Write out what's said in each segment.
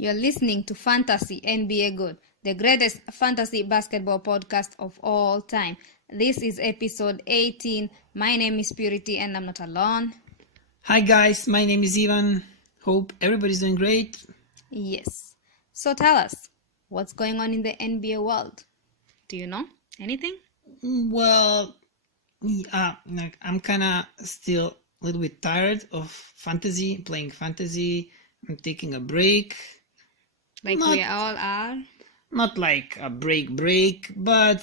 You're listening to Fantasy NBA Good, the greatest fantasy basketball podcast of all time. This is episode 18. My name is Purity and I'm not alone. Hi guys, my name is Ivan. Hope everybody's doing great. Yes. So tell us, what's going on in the NBA world? Do you know anything? Well, I'm kind of still a little bit tired of playing fantasy. I'm taking a break. Like we all are? Not like a break, but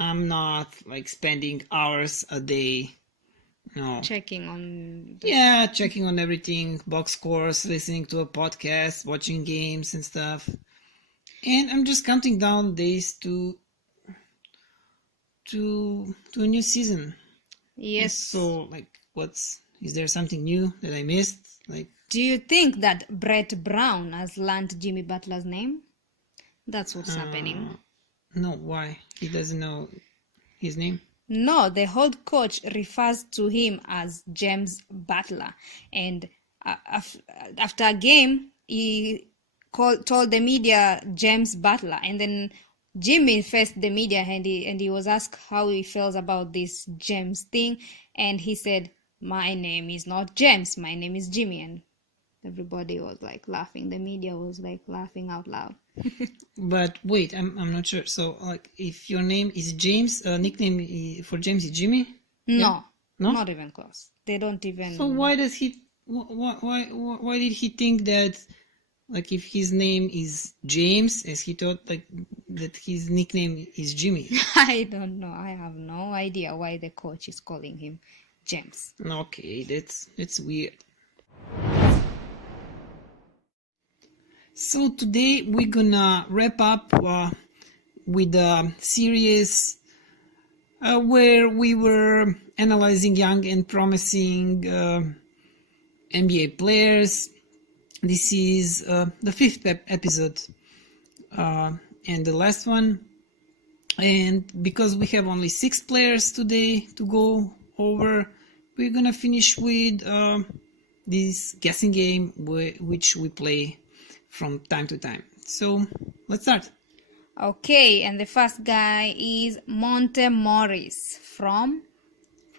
I'm not like spending hours a day. No. Checking on... checking on everything, box scores, listening to a podcast, watching games and stuff. And I'm just counting down days to a new season. Yes. So, is there something new that I missed? Do you think that Brett Brown has learned Jimmy Butler's name? That's what's happening. No, why? He doesn't know his name? No, the head coach refers to him as James Butler. And after a game, he told the media James Butler. And then Jimmy faced the media and he was asked how he feels about this James thing. And he said, "My name is not James, my name is Jimmy." And everybody was like laughing. The media was like laughing out loud. But wait, I'm not sure. So, if your name is James, nickname for James is Jimmy? No, No? Not even close. They don't even... So why does he... Why did he think that, if his name is James, as he thought, that his nickname is Jimmy? I don't know. I have no idea why the coach is calling him James. Okay, that's weird. So today we're gonna wrap up with a series where we were analyzing young and promising NBA players. This is the fifth episode and the last one. And because we have only 6 players today to go over, we're gonna finish with this guessing game which we play from time to time. So let's start. Okay, and the first guy is Monte Morris from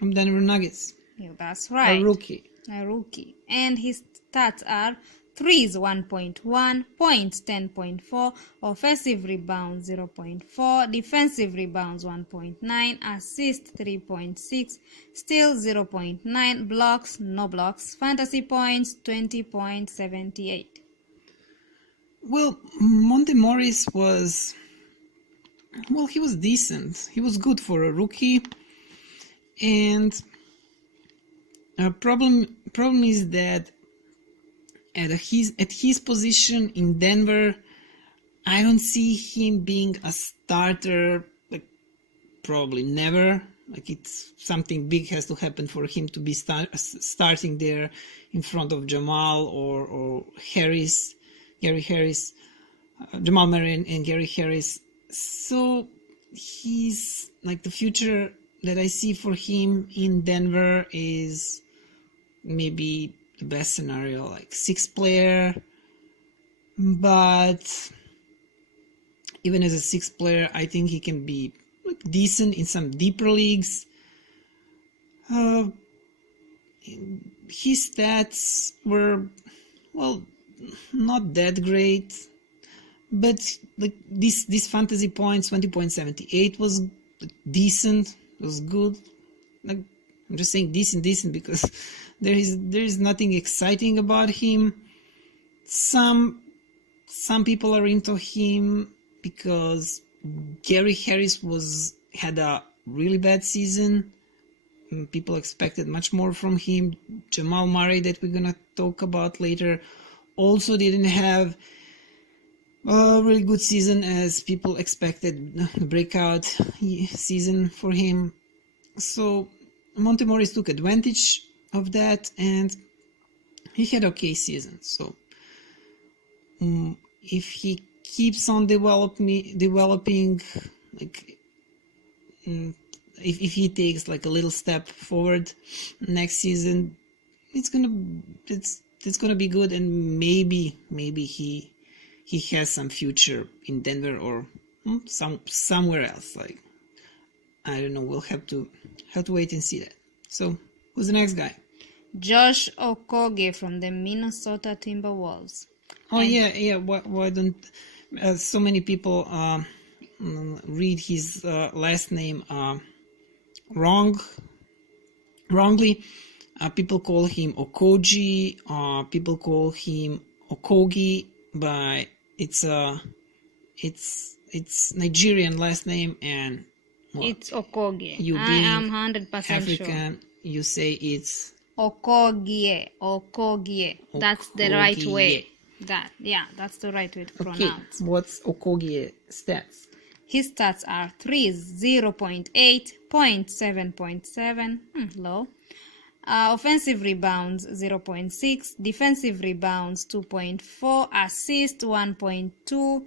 Denver Nuggets. Yeah, that's right. A rookie. And his stats are threes 1.1, points 10.4, offensive rebounds 0.4, defensive rebounds 1.9, assists 3.6, steals 0.9, blocks no blocks, fantasy points 20.78. Well, Monte Morris was decent. He was good for a rookie. And a problem is that at his position in Denver, I don't see him being a starter, probably never. It's something big has to happen for him to be starting there in front of Jamal or Harris. Gary Harris, Jamal Murray and Gary Harris. So he's the future that I see for him in Denver is maybe the best scenario, 6th player. But even as a 6th player, I think he can be decent in some deeper leagues. His stats were, not that great, but this fantasy points 20.78 was decent, was good. I'm just saying decent because there is nothing exciting about him. Some people are into him because Gary Harris had a really bad season. People expected much more from him. Jamal Murray, that we're gonna talk about later, also didn't have a really good season as people expected, the breakout season for him. So Monte Morris took advantage of that and he had okay season. So if he keeps on developing, if he takes a little step forward next season, it's gonna be good, and maybe he he has some future in Denver or somewhere else. Like, I don't know. We'll have to wait and see that. So who's the next guy? Josh Okogie from the Minnesota Timberwolves. Oh And- yeah. Why don't so many people read his last name wrongly? People call him Okogie. People call him Okogie, but it's Nigerian last name, and well, It's Okogie. you I being am 100% sure. African, you say it's Okogie. That's the right Okogie. way. That's the right way to okay. pronounce. What's Okogie stats? His stats are 3s, 0.8, 0.7.7, low. Offensive rebounds 0.6, defensive rebounds 2.4, assist 1.2,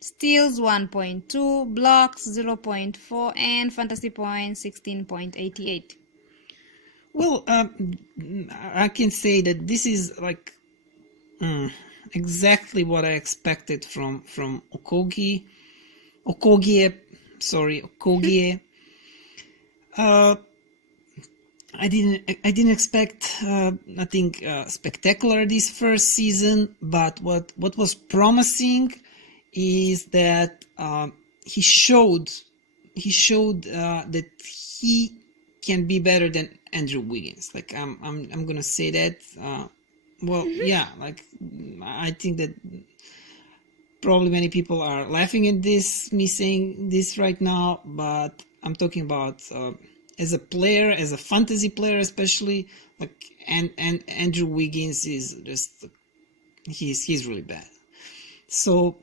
steals 1.2, blocks 0.4, and fantasy points 16.88. Well, I can say that this is like exactly what I expected from Okogie. I didn't expect nothing spectacular this first season, but what was promising is that he showed that he can be better than Andrew Wiggins. Like I'm gonna say that. Yeah, like I think that probably many people are laughing at me saying this right now, but I'm talking about as a player, as a fantasy player especially, like and Andrew Wiggins is just he's really bad. So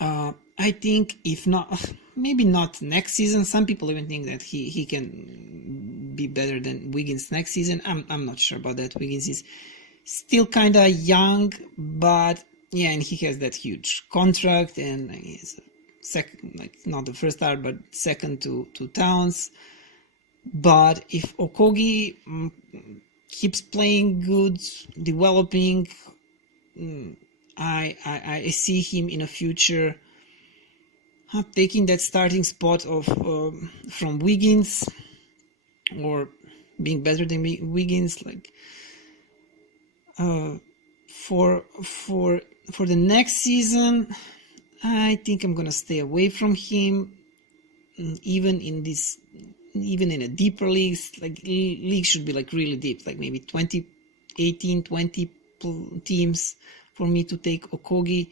I think if not, maybe not next season. Some people even think that he can be better than Wiggins next season. I'm not sure about that. Wiggins is still kind of young, but yeah, and he has that huge contract, and he's second, like not the first star, but second to Towns. But if Okogie keeps playing good, developing, I see him in a future taking that starting spot of from Wiggins, or being better than Wiggins. Like for the next season, I think I'm gonna stay away from him. Even in a deeper leagues, like league should be like really deep, like maybe 20 teams for me to take Okogie.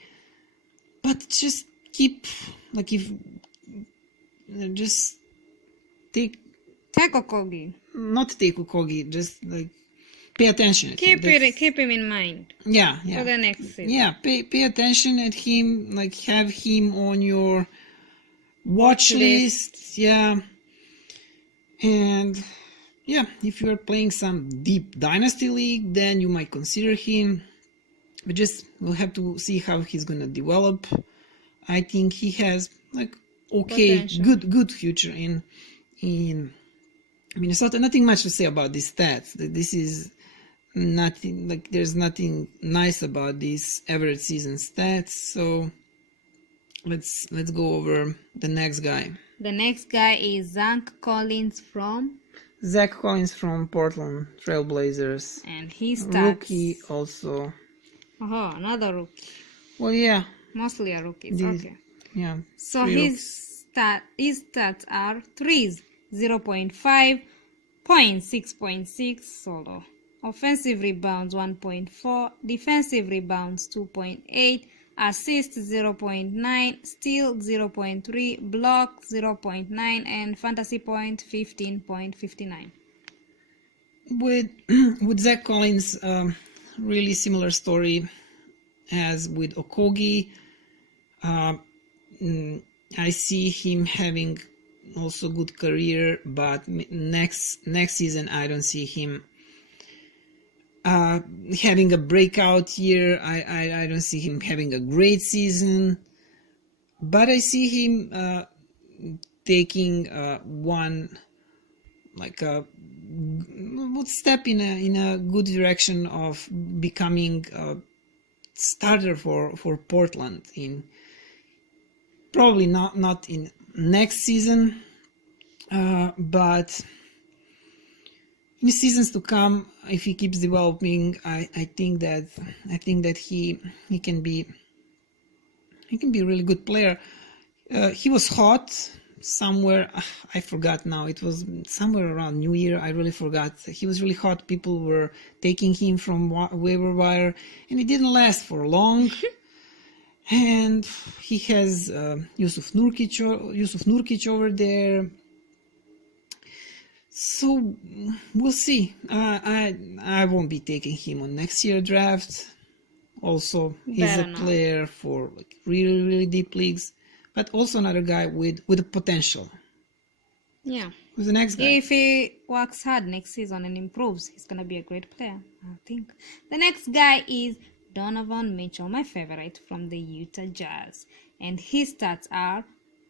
But just keep, like, if just take Okogie. not take Okogie, just like pay attention. Keep him in mind. Yeah. For the next season. Yeah, pay attention at him. Like have him on your watch list. Yeah, and yeah, if you're playing some deep dynasty league, then you might consider him. But just we'll have to see how he's gonna develop. I think he has like Potential. good future in Minnesota. Nothing much to say about these stats. This is nothing, like there's nothing nice about these average season stats. So let's go over the next guy. The next guy is Zach Collins from Portland Trailblazers, and he stats. Rookie also. Oh, another rookie. Well, yeah. Mostly a rookie. Okay. Yeah. So his stats are 3s, 0.5, points 6.6 solo. Offensive rebounds 1.4, defensive rebounds 2.8, assists 0.9, steal 0.3, block 0.9, and fantasy point 15.59. With Zach Collins, really similar story as with Okogie. I see him having also good career, but next season I don't see him having a breakout year. I don't see him having a great season, but I see him taking one step in a good direction of becoming starter for Portland in probably not in next season, but in the seasons to come, if he keeps developing, I think that he can be a really good player. He was hot somewhere, I forgot now, it was somewhere around New Year, I really forgot. He was really hot, people were taking him from waiver wire, and it didn't last for long. And he has Yusuf Nurkic over there. So we'll see. I won't be taking him on next year draft. Also, he's Better a not. player for like really deep leagues, but also another guy with a potential. Yeah. Who's the next guy? If he works hard next season and improves, he's gonna be a great player, I think. The next guy is Donovan Mitchell, my favorite from the Utah Jazz. And his stats are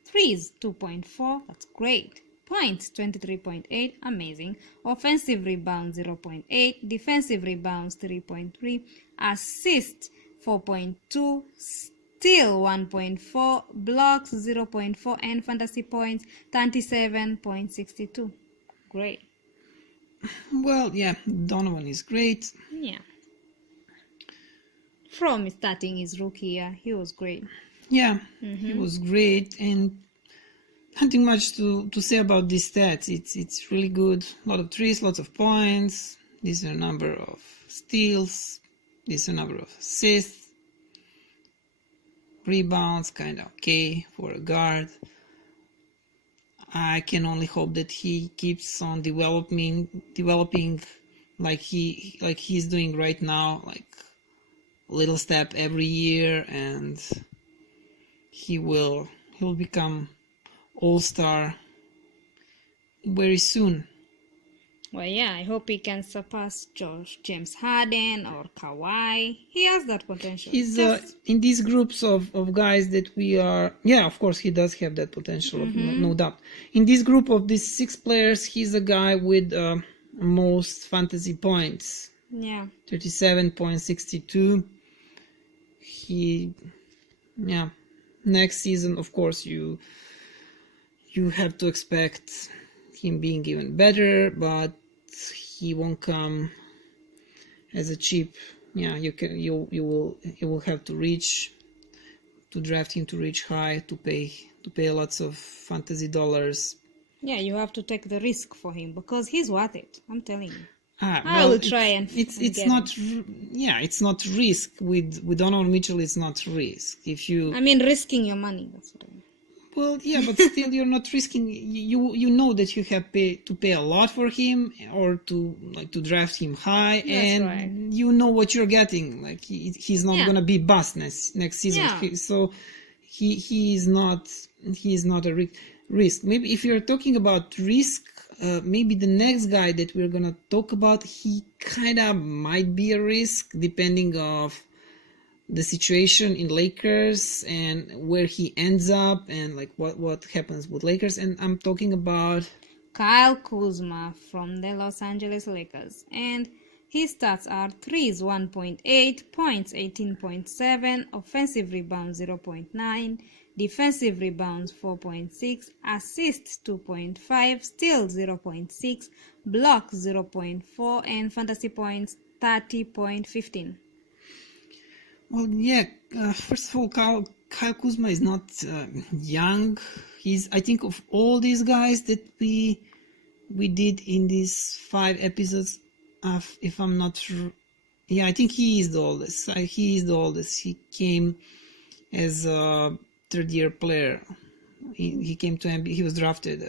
threes 2.4, that's great. Points 23.8, amazing. Offensive rebounds 0.8, defensive rebounds 3.3, assists 4.2, steal 1.4, blocks 0.4, and fantasy points 37.62. Great. Well, yeah, Donovan is great. Yeah. From starting his rookie year, he was great. Yeah, he was great, and nothing much to say about these stats. It's really good. A lot of threes, lots of points. These are a number of steals. These are a number of assists. Rebounds, kind of okay for a guard. I can only hope that he keeps on developing like he's doing right now, like a little step every year, and he'll become all-star very soon. Well, yeah, I hope he can surpass James Harden or Kawhi. He has that potential. He's Just- in these groups of guys that we are. Yeah, of course, he does have that potential, no doubt. In this group of these 6 players, he's a guy with most fantasy points, yeah. 37.62. Next season, of course, you have to expect him being even better, but he won't come as a cheap. Yeah, you will have to draft him to reach high, to pay lots of fantasy dollars. Yeah, you have to take the risk for him because he's worth it. I'm telling you. I Well, will try and it's get not him. it's not risk with Donovan Mitchell. It's not risk if you. I mean, risking your money. That's what I mean. Well, yeah, but still, you're not risking. You know that you have to pay a lot for him, or to draft him high, and right. you know what you're getting. Like he's not Yeah. gonna be bust next season. Yeah. So he is not a risk. Maybe if you're talking about risk, maybe the next guy that we're gonna talk about, he kind of might be a risk depending of the situation in Lakers and where he ends up and like what happens with Lakers. And I'm talking about Kyle Kuzma from the Los Angeles Lakers. And his stats are threes 1.8, points 18.7, offensive rebounds 0.9, defensive rebounds 4.6, assists 2.5, steals 0.6, blocks 0.4, and fantasy points 30.15. well, yeah. First of all, Kyle Kuzma is not young. I think of all these guys that we did in these 5 episodes, if I'm not yeah, I think he is the oldest. He is the oldest. He came as a third-year player. He came to NBA. He was drafted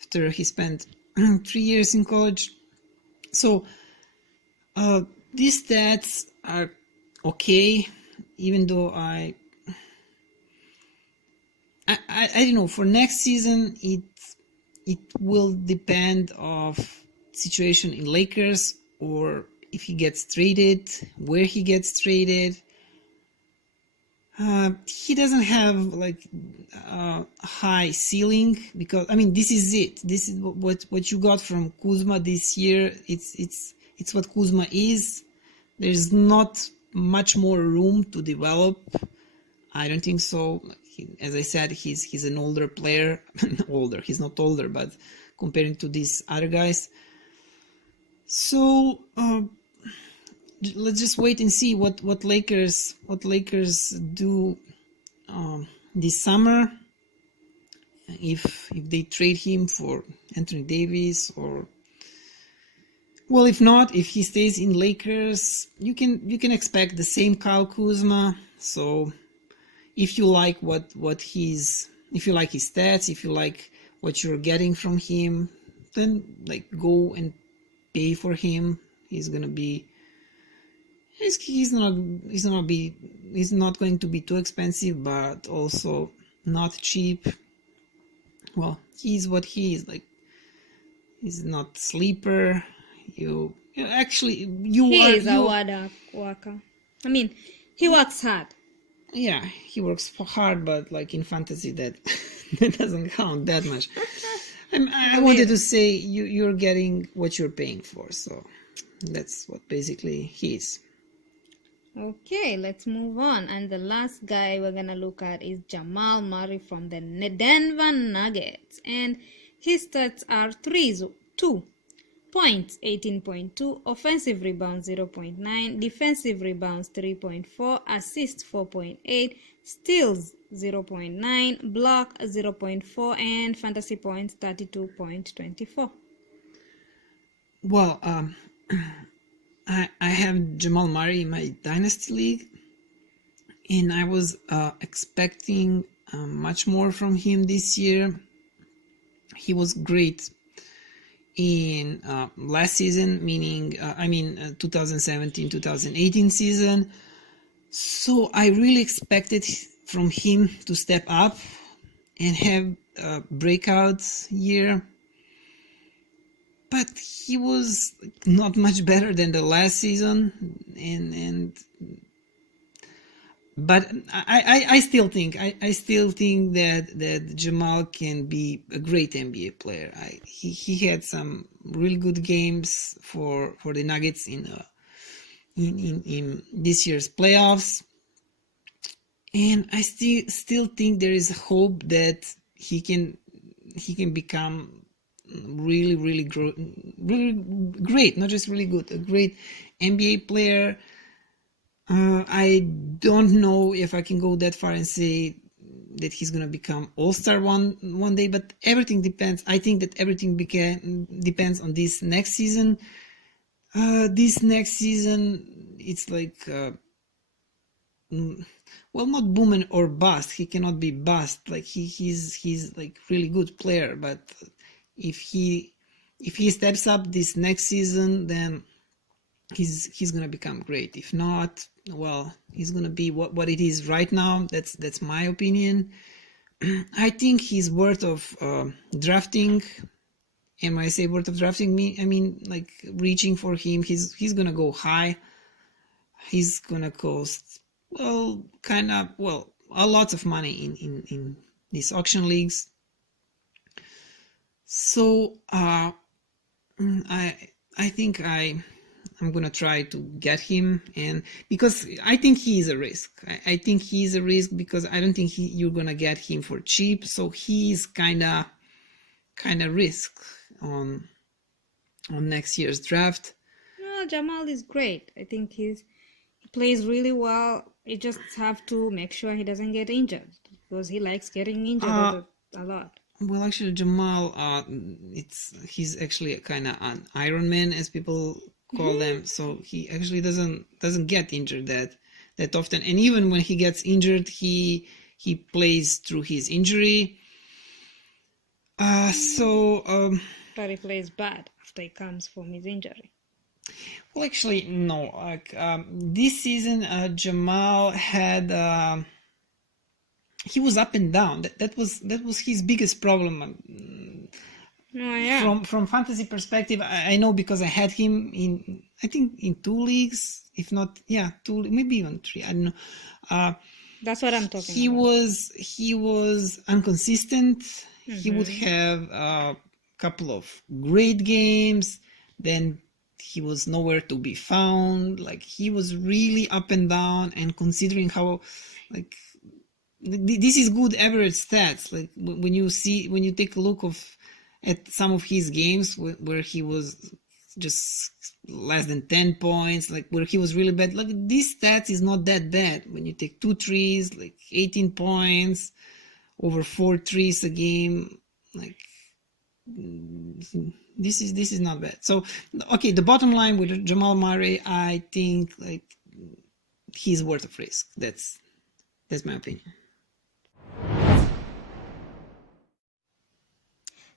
after he spent 3 years in college. So these stats are okay, even though I don't know. For next season, it will depend of situation in Lakers, or if he gets traded, where he gets traded. He doesn't have like a high ceiling, because I mean this is it. This is what you got from Kuzma this year. It's what Kuzma is. There's not much more room to develop. I don't think so. As I said, he's an older player. Older. He's not older, but comparing to these other guys. So let's just wait and see what Lakers do this summer. If they trade him for Anthony Davis, or well, if not, if he stays in Lakers, you can expect the same Kyle Kuzma. So if you like if you like his stats, if you like what you're getting from him, then like go and pay for him. He's not going to be too expensive, but also not cheap. Well, he's what he is. Like, he's not sleeper. He is a worker. I mean, he works hard. Yeah, he works hard, but like in fantasy, that that doesn't count that much. I wanted to say you're getting what you're paying for, so that's what basically he is. Okay, let's move on. And the last guy we're gonna look at is Jamal Murray from the Denver Nuggets, and his stats are 2 points 18.2, offensive rebounds 0.9, defensive rebounds 3.4, assists 4.8, steals 0.9, block 0.4, and fantasy points 32.24. Well, I have Jamal Murray in my Dynasty League, and I was expecting much more from him this year. He was great in last season, meaning 2017-2018 season. So I really expected from him to step up and have a breakout year. But he was not much better than the last season, but I still think that Jamal can be a great NBA player. He had some really good games for the Nuggets in this year's playoffs, and I still think there is hope that he can become really great, not just really good, a great NBA player. I don't know if I can go that far and say that he's gonna become all-star one day, but everything depends. I think that everything depends on this next season. This next season, it's like well, not boom or bust. He cannot be bust. Like he's like really good player, but if he steps up this next season, then he's gonna become great. If not, well, he's gonna be what it is right now. That's my opinion. I think he's worth of drafting. And when I say worth of drafting, I mean like reaching for him. He's gonna go high. He's gonna cost a lot of money in these auction leagues. So I think I'm gonna try to get him, and because I think he is a risk. I think he's a risk because I don't think you're gonna get him for cheap. So he's kinda risk on next year's draft. No, Jamal is great. I think he plays really well. You just have to make sure he doesn't get injured, because he likes getting injured a lot. Well, actually, Jamal, he's actually kind of an Iron Man, as people call them. So he actually doesn't get injured that often. And even when he gets injured, he plays through his injury. But he plays bad after he comes from his injury. Well, actually, no. Like this season, Jamal had. He was up and down. That was his biggest problem. From fantasy perspective, I know, because I had him in 2 leagues, if not 2, maybe even 3. I don't know. That's what I'm talking about. He was inconsistent. Mm-hmm. He would have a couple of great games, then he was nowhere to be found. Like he was really up and down, and considering how like this is good average stats. Like when you take a look at some of his games where he was just less than 10 points, like where he was really bad, like this stats is not that bad. When you take 2 threes, like 18 points, over 4 threes a game, like this is not bad. So okay, the bottom line with Jamal Murray, I think like he's worth a risk. That's my opinion.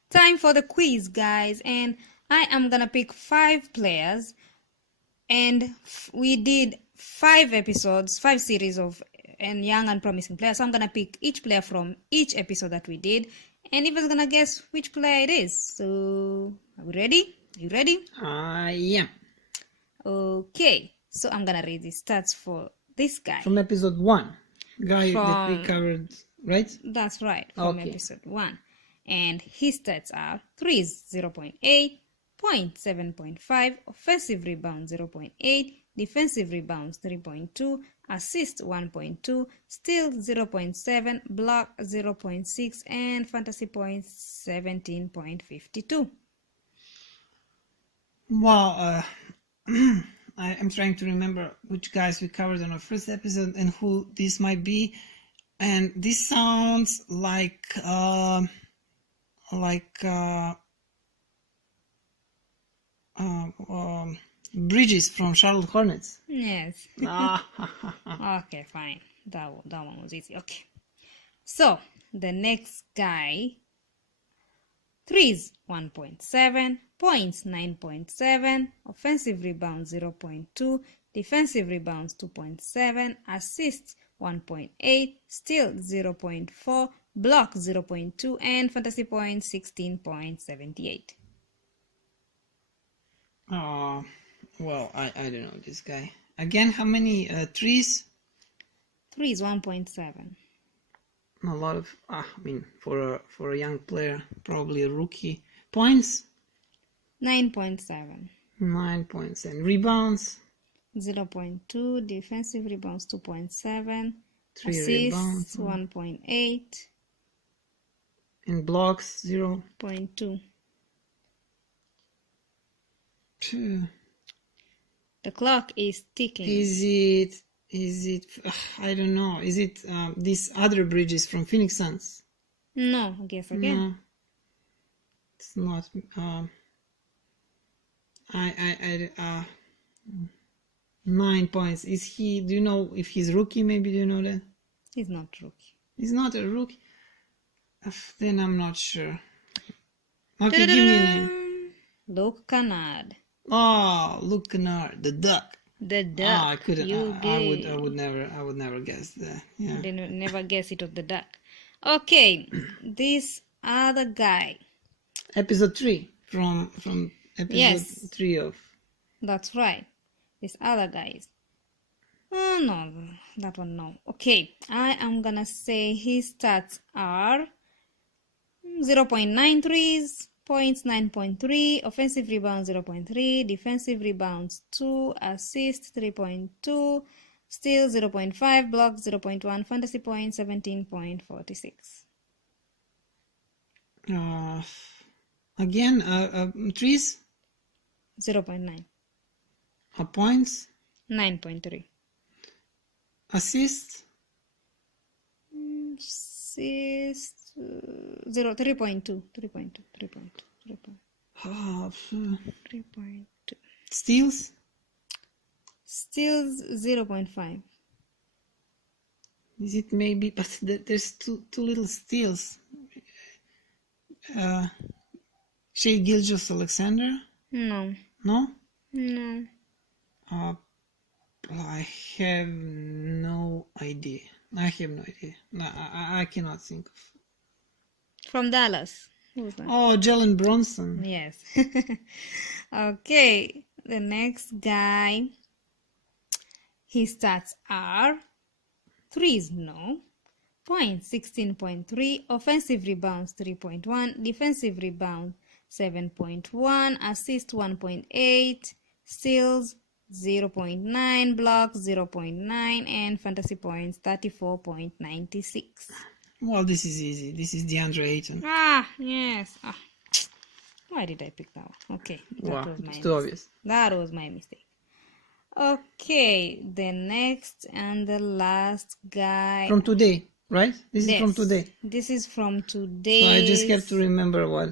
Time for the quiz, guys, and I am gonna pick 5 players, and we did 5 episodes, 5 series of young and promising players. So I'm gonna pick each player from each episode that we did, and everyone's gonna guess which player it is. So are we ready? You ready? Yeah. Okay, so I'm gonna read the stats for this guy. From episode 1, guy that we covered, right? That's right, from episode 1. And his stats are: threes 0.8, points 7.5, offensive rebounds 0.8, defensive rebounds 3.2, assist 1.2, steal 0.7, block 0.6, and fantasy points 17.52. Wow, I'm trying to remember which guys we covered on our first episode and who this might be, and this sounds like Bridges from Charlotte Hornets. Yes. Okay, fine. That one was easy. Okay. So, the next guy, threes 1.7, points 9.7, offensive rebounds 0.2, defensive rebounds 2.7, assists 1.8, steal 0.4, block 0.2, and fantasy points 16.78. Well, I don't know this guy. Again, how many threes? Threes 1.7. A lot of, I mean, for a young player, probably a rookie. Points? 9.7. 9.7. Rebounds? 0.2. Defensive rebounds 2.7. 3 Assists rebounds. 1.8. And blocks 0. 0.2. Phew. The clock is ticking. Is it? I don't know. Is it these other Bridges from Phoenix Suns? No, guess again. No, it's not. I 9 points. Is he? Do you know if he's rookie? Maybe do you know that? He's not rookie. He's not a rookie. Then I'm not sure. Okay, give me a name. Luke Kennard. Oh, Luke Kennard, the Duck. The Duck. Oh, I couldn't. You I would never guess that. Yeah. Didn't never guess it was the Duck. Okay, this other guy. Episode 3 from episode 3 of. That's right. This other guy is. Oh no, that one no. Okay, I am gonna say his stats are 0.93s, points 9.3, offensive rebounds 0.3, defensive rebounds 2, assists 3.2, steals 0.5, blocks 0.1, fantasy points 17.46. Again, threes? 0.9. Points? 9.3. Assists? Assists 3.2. 3.2. Steals? Steals 0.5. Is it maybe? But there's too little steals. Shai Gilgeous-Alexander? No. No? No. I have no idea. No, I cannot think of. From Dallas. Who's that? Oh, Jalen Bronson. Yes. Okay. The next guy. His stats are threes, no. Points 16.3, offensive rebounds 3.1, defensive rebound 7.1, assist 1.8, steals 0.9, blocks 0.9, and fantasy points 34.96. Well, this is easy. This is DeAndre Ayton. Yes. Why did I pick that one? Okay, that Wow, was my it's too mistake. obvious. That was my mistake. Okay, the next and the last guy. From today, right? This is from today. This is from So today. I just have to remember what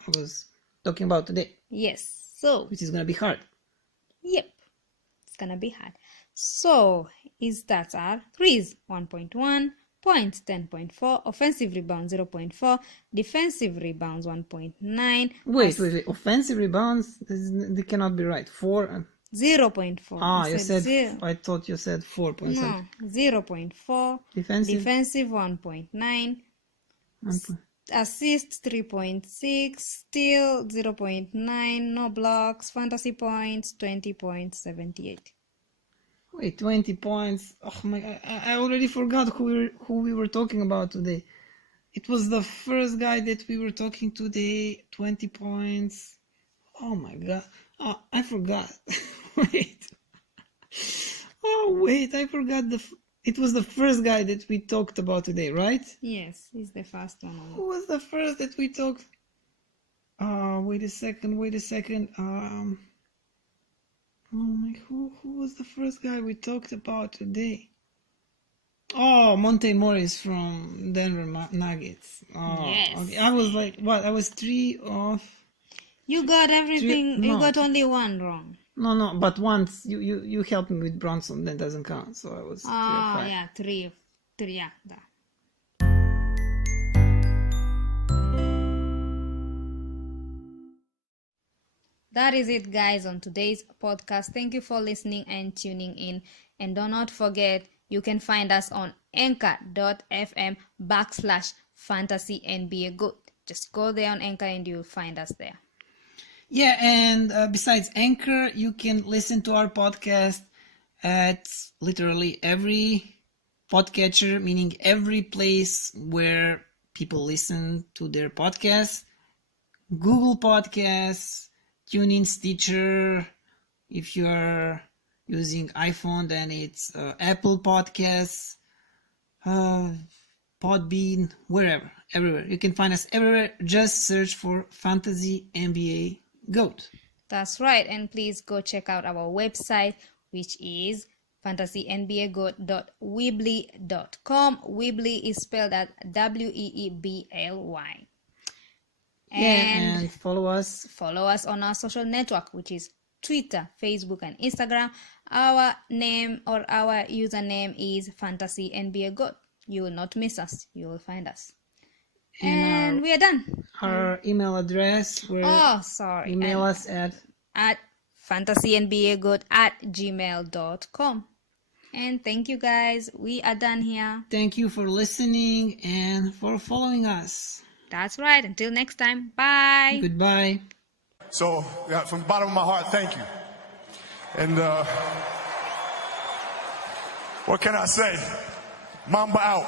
I was talking about today, Yes. So, which is gonna be hard. yep, it's gonna be hard. So, his stats are threes 1.1, points 10.4, offensive rebounds 0.4, defensive rebounds 1.9. Wait. Offensive rebounds, they cannot be right. 4. 0.4. I You said. zero. I thought you said 4 points. No, 0.4. Defensive. 1.9. 1. Assists 3.6. Steal 0.9. No blocks. Fantasy points 20.78. Wait, 20 points. Oh my! I already forgot who we were talking about today. It was the first guy that we were talking today. 20 points. Oh my god! Oh, I forgot. Wait. Oh wait, I forgot It was the first guy that we talked about today, right? Yes, he's the first one. Who was the first that we talked? Wait a second. Oh my, who was the first guy we talked about today? Oh, Monte Morris from Denver Nuggets. Oh, Yes. okay. I was like, what? I was 3 off. You got everything. You no. got only one wrong. No, but once you helped me with Bronson, that doesn't count. So I was 3 or 5. Yeah, three, yeah, that. That is it, guys, on today's podcast. Thank you for listening and tuning in. And do not forget, you can find us on anchor.fm/fantasy NBA GOAT. Just go there on Anchor and you'll find us there. Yeah, and besides Anchor, you can listen to our podcast at literally every podcatcher, meaning every place where people listen to their podcasts. Google Podcasts, TuneIn, Stitcher. If you're using iPhone, then it's Apple Podcasts, Podbean, wherever, everywhere. You can find us everywhere. Just search for Fantasy NBA GOAT. That's right. And please go check out our website, which is fantasynbagoat.weebly.com. Weebly is spelled as WEEBLY. And follow us. Follow us on our social network, which is Twitter, Facebook, and Instagram. Our name or our username is Fantasy NBA GOAT. You will not miss us. You will find us. And we are done. Our email address. Email us at fantasynbagoat@gmail.com. And thank you, guys. We are done here. Thank you for listening and for following us. That's right. Until next time. Bye. Goodbye. So, yeah, from the bottom of my heart, thank you. And what can I say? Mamba out.